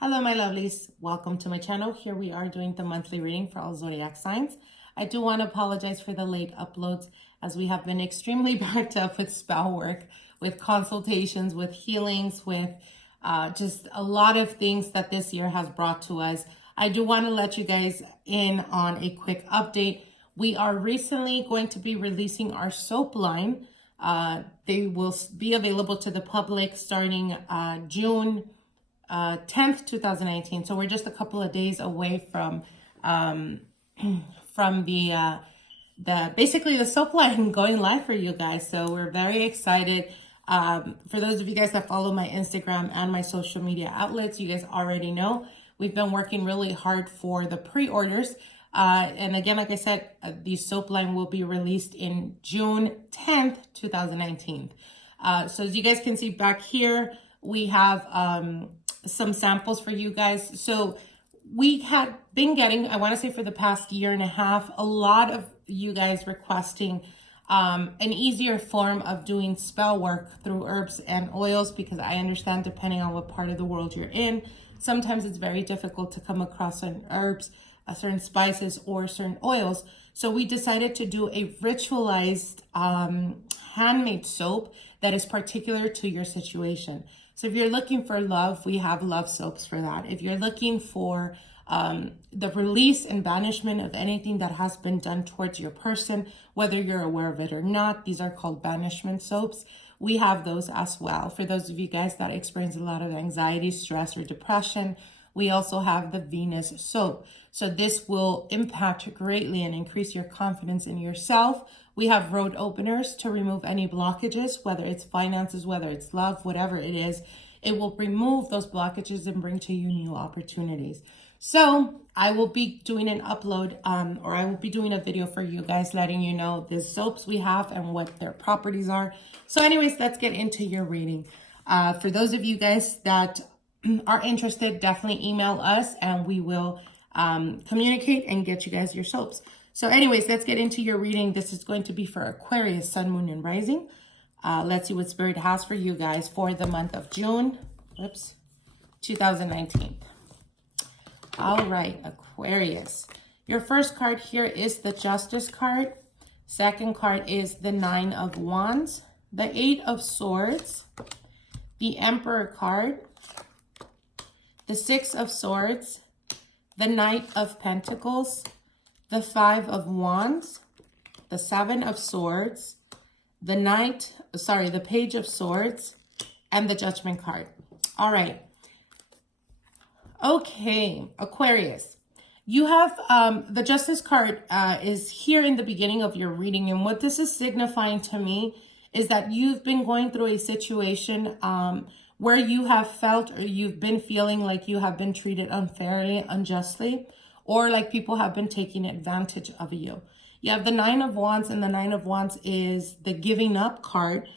Hello, my lovelies. Welcome to my channel. Here we are doing the monthly reading for all zodiac signs. I do want to apologize for the late uploads as we have been extremely backed up with spell work, with consultations, with healings, with just a lot of things that this year has brought to us. I do want to let you guys in on a quick update. We are recently going to be releasing our soap line. They will be available to the public starting June 10th, 2019. So we're just a couple of days away from the basically the soap line going live for you guys. So we're very excited. For those of you guys that follow my Instagram and my social media outlets, you guys already know we've been working really hard for the pre-orders. And again, like I said, the soap line will be released in June 10th, 2019. So as you guys can see back here, we have some samples for you guys. So we had been getting, I want to say for the past year and a half, a lot of you guys requesting an easier form of doing spell work through herbs and oils, because I understand depending on what part of the world you're in, sometimes it's very difficult to come across certain herbs, certain spices, or certain oils. So we decided to do a ritualized handmade soap that is particular to your situation. So if you're looking for love, we have love soaps for that. If you're looking for the release and banishment of anything that has been done towards your person, whether you're aware of it or not, these are called banishment soaps. We have those as well. For those of you guys that experience a lot of anxiety, stress, or depression, we also have the Venus soap. So this will impact greatly and increase your confidence in yourself. We have road openers to remove any blockages, whether it's finances, whether it's love, whatever it is. It will remove those blockages and bring to you new opportunities. So I will be doing an upload or I will be doing a video for you guys letting you know the soaps we have and what their properties are. So anyways, let's get into your reading. For those of you guys that are interested, definitely email us and we will communicate and get you guys your soaps. So anyways, let's get into your reading. This is going to be for Aquarius, Sun, Moon, and Rising. Let's see what Spirit has for you guys for the month of June, 2019. All right, Aquarius. Your first card here is the Justice card. Second card is the Nine of Wands, the Eight of Swords, the Emperor card, the Six of Swords, the Knight of Pentacles, the Five of Wands, the Seven of Swords, the Page of Swords, and the Judgment card. All right. Okay, Aquarius. You have the Justice card is here in the beginning of your reading. And what this is signifying to me is that you've been going through a situation where you have felt or you've been feeling like you have been treated unfairly, unjustly, or like people have been taking advantage of you. You have the Nine of Wands, and the Nine of Wands is the giving up card.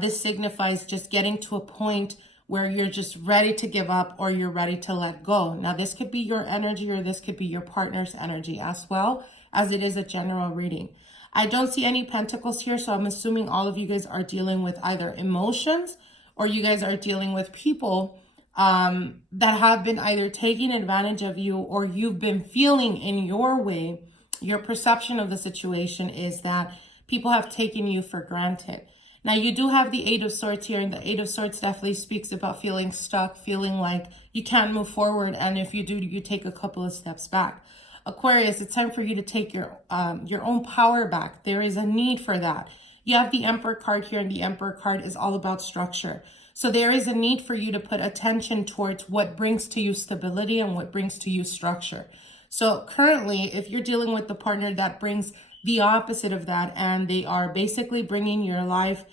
This signifies just getting to a point where you're just ready to give up or you're ready to let go. Now, this could be your energy or this could be your partner's energy as well, as it is a general reading. I don't see any pentacles here, so I'm assuming all of you guys are dealing with either emotions or you guys are dealing with people that have been either taking advantage of you or you've been feeling in your way. Your perception of the situation is that people have taken you for granted. Now, you do have the Eight of Swords here, and the Eight of Swords definitely speaks about feeling stuck, feeling like you can't move forward, and if you do, you take a couple of steps back. Aquarius, it's time for you to take your own power back. There is a need for that. You have the Emperor card here, and the Emperor card is all about structure. So there is a need for you to put attention towards what brings to you stability and what brings to you structure. So currently, if you're dealing with the partner that brings the opposite of that, and they are basically bringing your life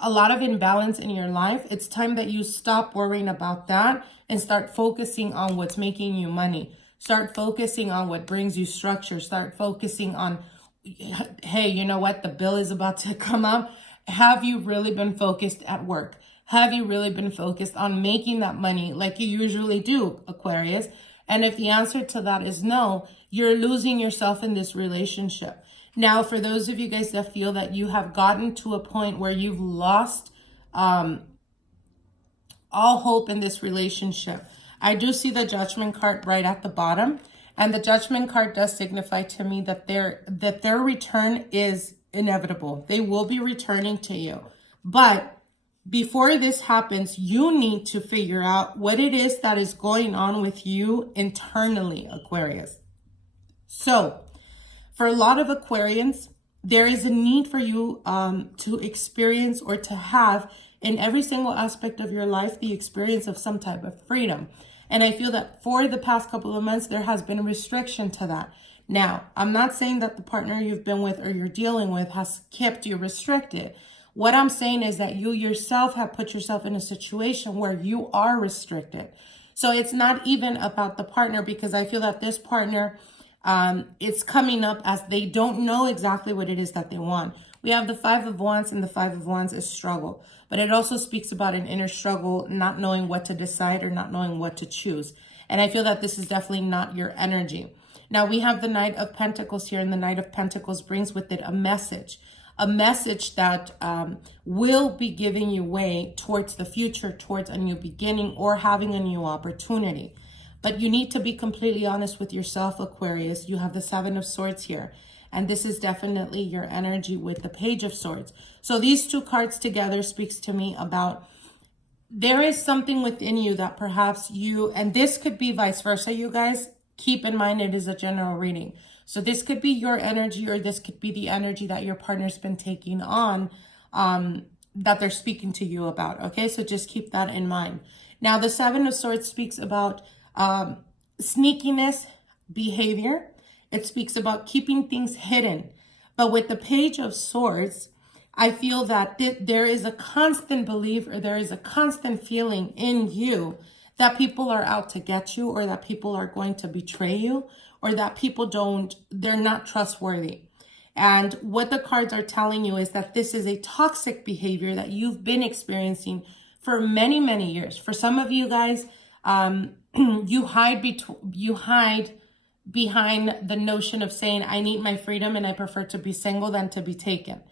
a lot of imbalance in your life, it's time that you stop worrying about that and start focusing on what's making you money. Start focusing on what brings you structure. Start focusing on, hey, you know what? The bill is about to come up. Have you really been focused at work? Have you really been focused on making that money like you usually do, Aquarius? And if the answer to that is no, you're losing yourself in this relationship. Now, for those of you guys that feel that you have gotten to a point where you've lost all hope in this relationship, I do see the Judgment card right at the bottom. And the Judgment card does signify to me that their return is inevitable. They will be returning to you. But before this happens, you need to figure out what it is that is going on with you internally, Aquarius. So, for a lot of Aquarians, there is a need for you to experience or to have in every single aspect of your life the experience of some type of freedom. And I feel that for the past couple of months, there has been a restriction to that. Now, I'm not saying that the partner you've been with or you're dealing with has kept you restricted. What I'm saying is that you yourself have put yourself in a situation where you are restricted. So it's not even about the partner, because I feel that this partner, it's coming up as they don't know exactly what it is that they want. We have the Five of Wands, and the Five of Wands is struggle. But it also speaks about an inner struggle, not knowing what to decide or not knowing what to choose. And I feel that this is definitely not your energy. Now, we have the Knight of Pentacles here, and the Knight of Pentacles brings with it a message that will be giving you way towards the future, towards a new beginning or having a new opportunity. But you need to be completely honest with yourself, Aquarius. You have the Seven of Swords here. And this is definitely your energy with the Page of Swords. So these two cards together speaks to me about there is something within you that perhaps you, and this could be vice versa, you guys. Keep in mind it is a general reading. So this could be your energy, or this could be the energy that your partner's been taking on, that they're speaking to you about. Okay, so just keep that in mind. Now, the Seven of Swords speaks about sneakiness, behavior. It speaks about keeping things hidden. But with the Page of Swords, I feel that there is a constant belief, or there is a constant feeling in you that people are out to get you, or that people are going to betray you, or that they're not trustworthy. And what the cards are telling you is that this is a toxic behavior that you've been experiencing for many, many years. For some of you guys, you hide behind the notion of saying, I need my freedom and I prefer to be single than to be taken.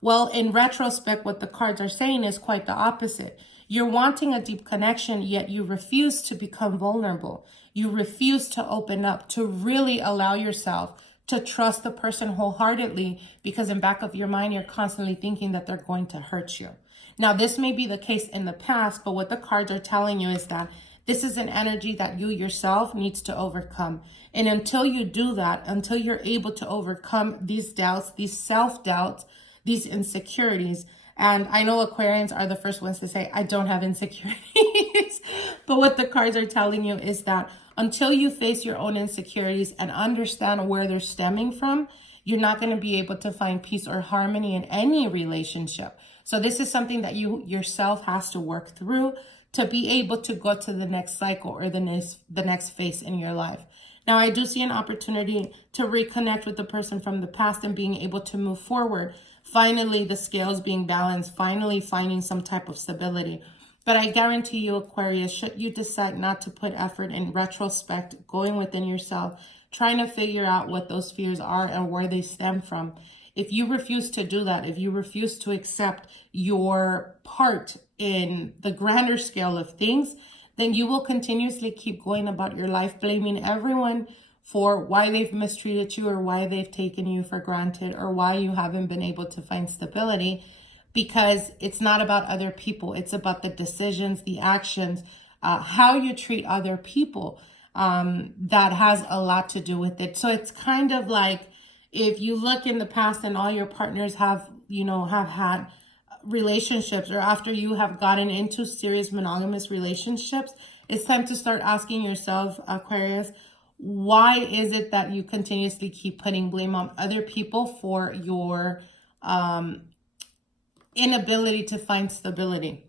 Well, in retrospect, what the cards are saying is quite the opposite. You're wanting a deep connection, yet you refuse to become vulnerable. You refuse to open up, to really allow yourself to trust the person wholeheartedly, because in back of your mind, you're constantly thinking that they're going to hurt you. Now, this may be the case in the past, but what the cards are telling you is that this is an energy that you yourself needs to overcome. And until you do that, until you're able to overcome these doubts, these self-doubts, these insecurities, and I know Aquarians are the first ones to say, I don't have insecurities. But what the cards are telling you is that until you face your own insecurities and understand where they're stemming from, you're not going to be able to find peace or harmony in any relationship. So this is something that you yourself has to work through to be able to go to the next cycle or the next phase in your life. Now, I do see an opportunity to reconnect with the person from the past and being able to move forward. Finally, the scales being balanced, finally finding some type of stability. But I guarantee you, Aquarius, should you decide not to put effort in retrospect, going within yourself, trying to figure out what those fears are and where they stem from, if you refuse to do that, if you refuse to accept your part in the grander scale of things, then you will continuously keep going about your life blaming everyone for why they've mistreated you or why they've taken you for granted or why you haven't been able to find stability, because it's not about other people. It's about the decisions, the actions, how you treat other people. That has a lot to do with it. So it's kind of like if you look in the past and all your partners have had relationships, or after you have gotten into serious monogamous relationships, it's time to start asking yourself, Aquarius, why is it that you continuously keep putting blame on other people for your inability to find stability?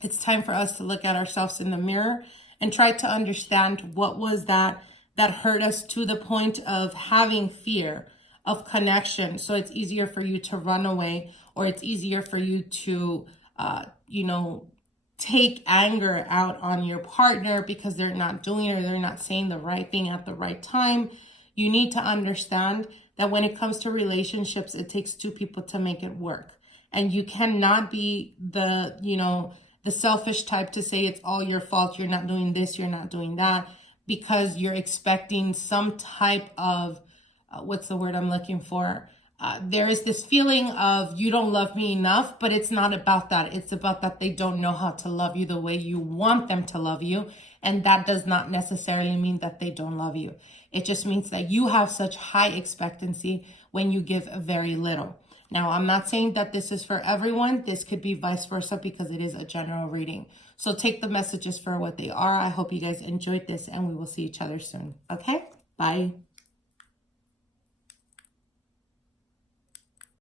It's time for us to look at ourselves in the mirror and try to understand what was that hurt us to the point of having fear of connection. So it's easier for you to run away, or it's easier for you to, take anger out on your partner because they're not doing or they're not saying the right thing at the right time. You need to understand that when it comes to relationships, it takes two people to make it work. And you cannot be the, the selfish type to say it's all your fault, you're not doing this, you're not doing that, because you're expecting some type of, what's the word I'm looking for? There is this feeling of you don't love me enough, but it's not about that. It's about that they don't know how to love you the way you want them to love you. And that does not necessarily mean that they don't love you. It just means that you have such high expectancy when you give very little. Now, I'm not saying that this is for everyone. This could be vice versa because it is a general reading. So take the messages for what they are. I hope you guys enjoyed this and we will see each other soon. Okay? Bye.